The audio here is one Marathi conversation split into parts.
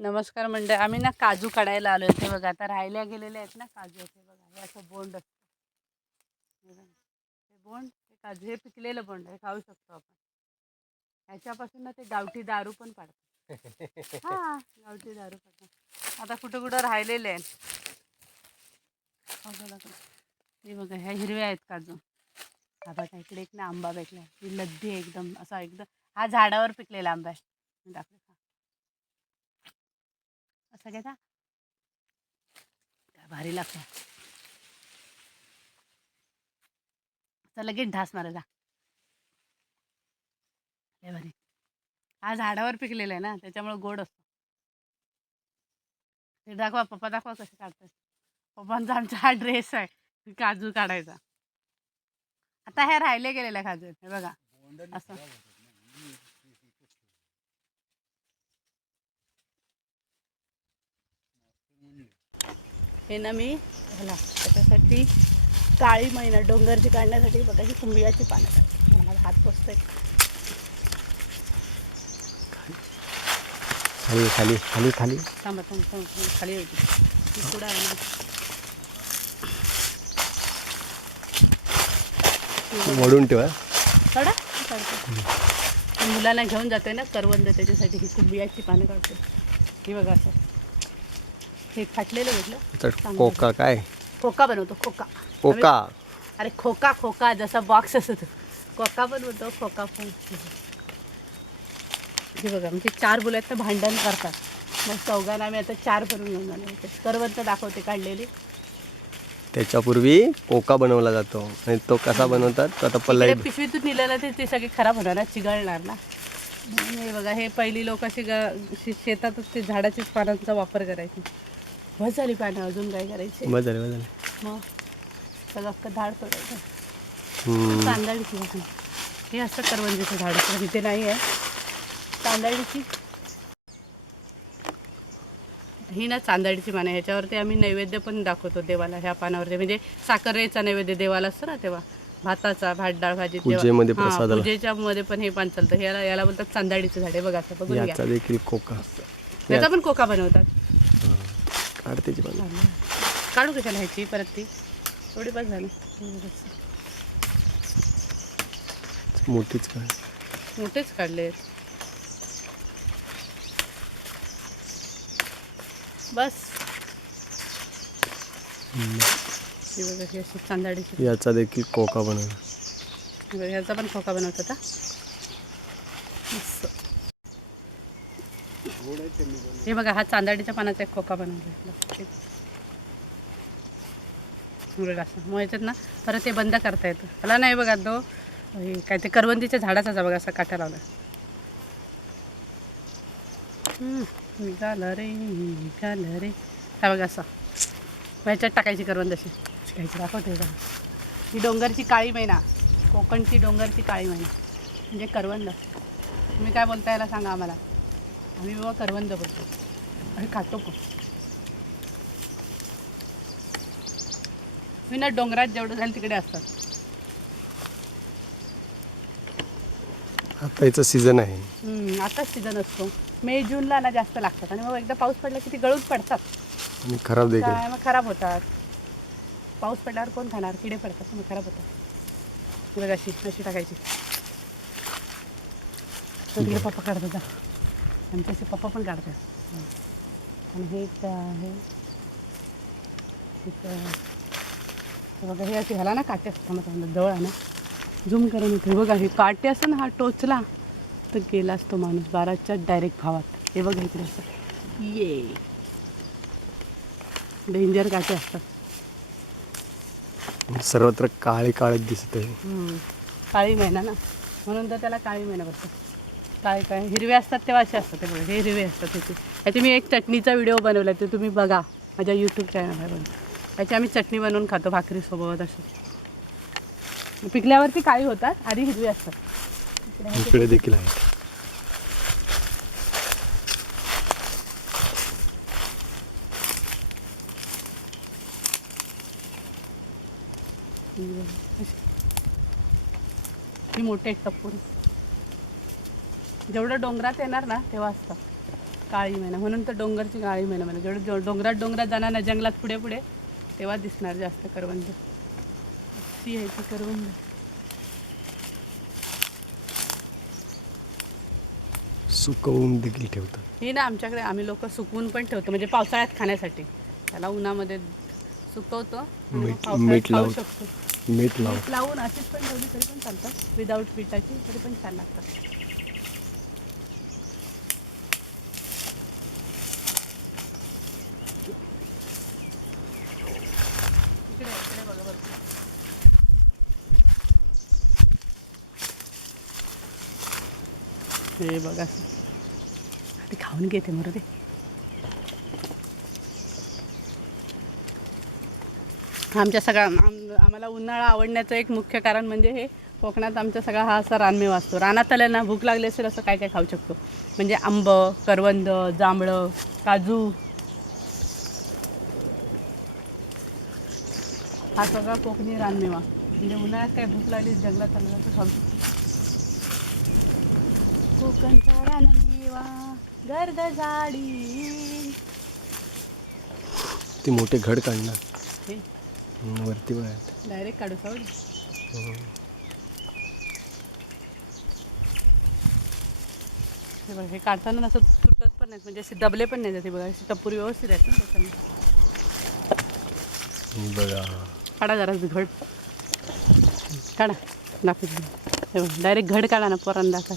नमस्कार मंडळ आम्ही ना काजू काढायला आलो ते बघा. आता राहिल्या गेलेले आहेत ना काजू होते बघा हे असं बोंड असतं. हे बोंड हे काजू हे पिकलेलं बोंड हे खाऊ शकतो आपण. ह्याच्यापासून ना ते गावठी दारू पण पाडतात. हा गावठी दारू पाडतात. आता कुठं कुठं राहिलेले आहेत. बघा. हे बघा ह्या हिरव्या आहेत काजू. हा बघा इकडे एक ना आंबा भेटला. ही लद्दी आहे एकदम असा एकदम हा झाडावर पिकलेला आंबा आहे. हे घ्या भारी लागतं तर लगेच ढास मारायचा भारी. हा झाडावर पिकलेला आहे ना त्याच्यामुळे गोड असतो. ते दाखवा पप्पा दाखवा कसे काढतात. पप्पांचा आमचा हा ड्रेस आहे काजू काढायचा. आता ह्या राहिले गेलेल्या काजू. हे बघा. असं. हे ना मी ह्याला त्याच्यासाठी काळी महिना डोंगरची काढण्यासाठी बघा ही कुंभियाची पानं काढते मला हात पोचतोय. खाली खाली खाली खाली. थांबा थांबा थांबा थांबा. खाली होती पुढं आहे ना. वडून ठेवा. काढा काढते. मुलांना घेऊन जाते ना करवंद त्याच्यासाठी ही कुंभियाची पानं काढते. ही बघा असं. हे फाटलेलं भेटलं. तर कोका काय? खोका बनवतो खोका. कोका अरे खोका खोका जसा बॉक्स असतो. खोका होतो खोका पण हे बघा म्हणजे चार मुलं आहेत तर भांडण करतात. मग चौघांना आम्ही आता चार करून घेऊन जाणार करवंत दाखवते काढलेली. त्याच्यापूर्वी कोका बनवला जातो. आणि तो कसा बनवतात तो आता पल्लाई इकडे पिशवीतून निघालं ते ते सगळे खराब होणार ना चिघळणार ना. म्हणून हे बघा हे पहिली लोक अशी गा शे- शेतातच ते झाडाचीच पानांचा वापर करायचे. बस झाली पानं अजून काय करायचे? बस झाले बस झाले मग सगळं अख्खं झाड हम्म. तांदळीची हे असं करवंदीचं झाड तर इथे नाही आहे. तांदळीची. ही ना चांदळीची पानं आहे. ह्याच्यावरती आम्ही नैवेद्य पण दाखवतो देवाला ह्या पानावरती. म्हणजे साखरेचा नैवेद्य देवाला असतो ना तेव्हा. भाताचा भात डाळ भाजी तेव्हा- पूजेमध्ये हां, प्रसादाला. पूजेच्या मध्ये पण हे पान चालतं. याला याला बोलतात चांदळीचं झाड आहे. बघा असं बघून घ्या. याचा देखील कोका. याचा पण कोका बनवतात. काढतेची पण काढू कशाला ह्याची? परत ती. थोडी बस झालं. मोठीच काय मोठेच काढले. बस. ही बघा ही अशी चांदाडीची. याचा देखील कोका बनवला. बघा, ह्याचा पण खोका बनवतात हा? मस्त. हे बघा हा चांदाडीच्या पानाचा एक खोका बनवला असं. मग याच्यात ना परत ते बंद करता येतं. मला नाही बघा तो. काय ते करवंदीच्या झाडाचा जा बघा असा काठा लावला. निघालं रे निघालं रे. हा बघा असा. ह्याच्यात टाकायची करवंद अशी. घ्यायची दाखवते बघा. ही डोंगरची काळी मैना. कोकणची डोंगरची काळी मैना. म्हणजे करवंद. तुम्ही काय बोलता याला सांगा आम्हाला. आम्ही बाबा करवंद बोलतो. आणि खातो पण मी ना डोंगरात जेवढं झालं तिकडे असतात. आता याचा सीझन आहे. हम्म, आताच सीझन असतो. मे जूनला ना जास्त लागतात. आणि मग एकदा पाऊस पडला की ते गळून पडतात. आणि खराब देखील. काय मग खराब होतात. पाऊस पडल्यावर कोण खाणार? किडे पडतात मग खराब होतात. बघ अशी अशी टाकायची. तिकडे पप्पा काढत होता आणि तसे पप्पा पण काढतात. आणि हे एक आहे. बघा हे असे ह्याला ना काटे असतात मग त्याला जवळ आहे ना. झूम करून इथे बघा हे काटे असं ना हा टोचला तर गेलाच तो माणूस बाराच्या डायरेक्ट भावात. हे बघा इकडे असं. ये. डेंजर काटे असतात. सर्वत्र काळे काळे दिसत आहे. काळी महिना ना. म्हणून तर त्याला काळी महिना बोलतात काय काय? हिरवे असतात तेव्हा असे असतात ते हे हिरवे असतात त्याचे. याची मी एक चटणीचा व्हिडिओ बनवला ते तुम्ही बघा. माझ्या यूट्यूब चॅनल आहे बघा त्याची आम्ही चटणी बनवून खातो भाकरीसोबत अशी. पिकल्यावरती काळी होतात आधी हिरवी असतात. इकडे देखील आहेत. ही मोठे आहेत टप्पूर जेवढं डोंगरात येणार ना तेव्हा असतात काळी मैना. म्हणून तर डोंगरची काळी मैना म्हणा जेवढं डोंगरात डोंगरात जाणार ना जंगलात पुढे पुढे तेव्हा दिसणार जास्त करवंद. ती आहे ती करवंद. सुकवून देखील ठेवतात. ही ना आमच्याकडे आम्ही लोक सुकवून पण ठेवतो. म्हणजे पावसाळ्यात खाण्यासाठी. त्याला उन्हामध्ये सुकवतो. मीठ- लावून. शकतो. मीठ लावून. अशीच पण ठेवली तरी पण चालतात विदाऊट पिठाची तरी पण छान लागतात इकडे, इकडे बघा भरपूर. हे बघा. ते खाऊन घेते मरू ते आमच्या सगळ्या आम- आम्हाला उन्हाळा आवडण्याचं एक मुख्य कारण म्हणजे हे कोकणात आमचा सगळा हा असा रानमेवा असतो. रानात आल्या ना भूक लागली असेल असं काय काय खाऊ शकतो? म्हणजे आंब करवंद जांभळं काजू. हा सगळा कोकणी रानमेवा. म्हणजे उन्हाळ्यात काय भूक लागली जंगलात आलं खाऊ शकतो कोकणचा रानमेवा गर्द झाडी ती मोठे घड काढणार. हे? वरती डायरेक्ट काढू सावड हे बघा हे काढताना असं तुटत पण नाहीत म्हणजे असे दबले पण नाही ते बघा अशी टप्पुरी व्यवस्थित आहेत ना त्याच्याने. बघा. काढा जरा घड. काढा दाखव हे बघा डायरेक्ट घड काढा ना पोरांना दाखवा.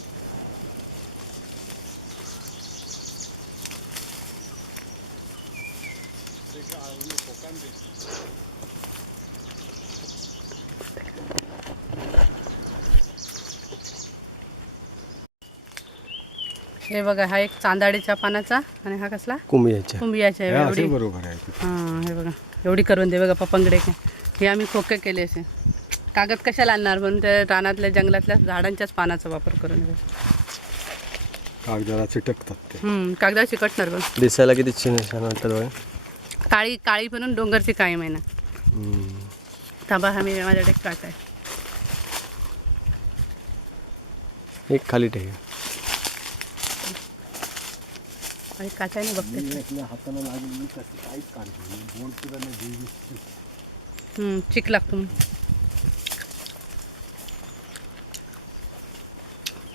हे बघा हा एक चांदाडीच्या पानाचा आणि हा कसला? कुंभियाच्या आहे एवढी. बरोबर आहे. हां हे बघा एवढी करून दे बघा पपंगडे काय हे आम्ही खोके केले असे. कागद कशाला आणणार? म्हणून ते रानातल्या जंगलातल्या झाडांच्याच पानाचा वापर करून दे कागदाला चिटकतात ते. हम्म, कागदावर चिकटणार बघ. दिसायला किती छान छान वाटतात बघा. काळी काळी म्हणून डोंगरची काळी महिना हम्म. थांबा हा मी माझ्याकडे एक काटा आहे. एक खाली ठेव. आणि काटाने बघते. हाताला लागेल मी कसं काहीच काढतो. बोट सुद्धा नाही चिक लागतो.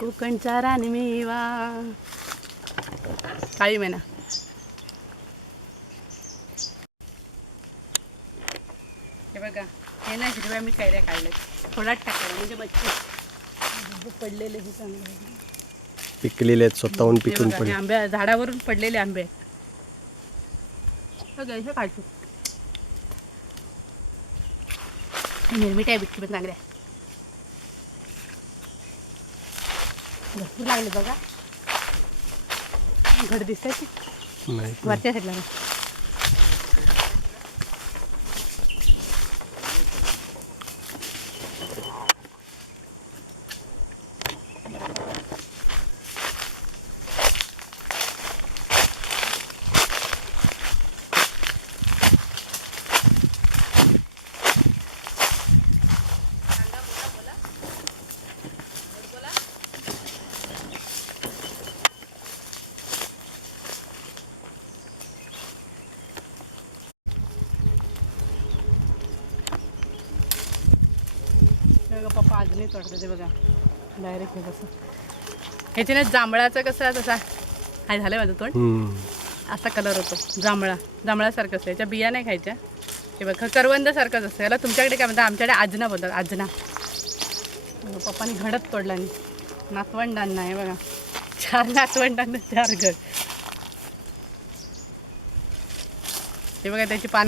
कोकणचा रानमेवा काळी महिना हे बघा हे ना हिरव्या मी कैऱ्या काढल्या थोडाच टाकायला म्हणजे मच्छी. पडलेले हे चांगले आहे. पिकलेले आहेत स्वतःहून पिकून पण. आंब्या झाडावरून पडलेले आंबे. काढतो निर्मिट आहे बिटकी पण चांगल्या भरपूर लागले बघा. घड दिसते नाही वरच्या साईडला बघ. पप्पा आज नाही तोडतं ते बघा. डायरेक्ट हे कसं. ह्याचे ना जांभळाचं कसं आहे तसा काय झालं माझं तोंड. असा कलर होतो. जांभळा. जांभळासारखं असतं. याच्या बिया नाही खायच्या. हे बघा करवंदासारखंच असतं. याला तुमच्याकडे काय म्हणतात? आमच्याकडे आजना बोलतात. आजना. पप्पानी घडत तोडला नाही नातवंडांना हे बघा. चार नातवंडांना चार घड हे बघा त्याची पानं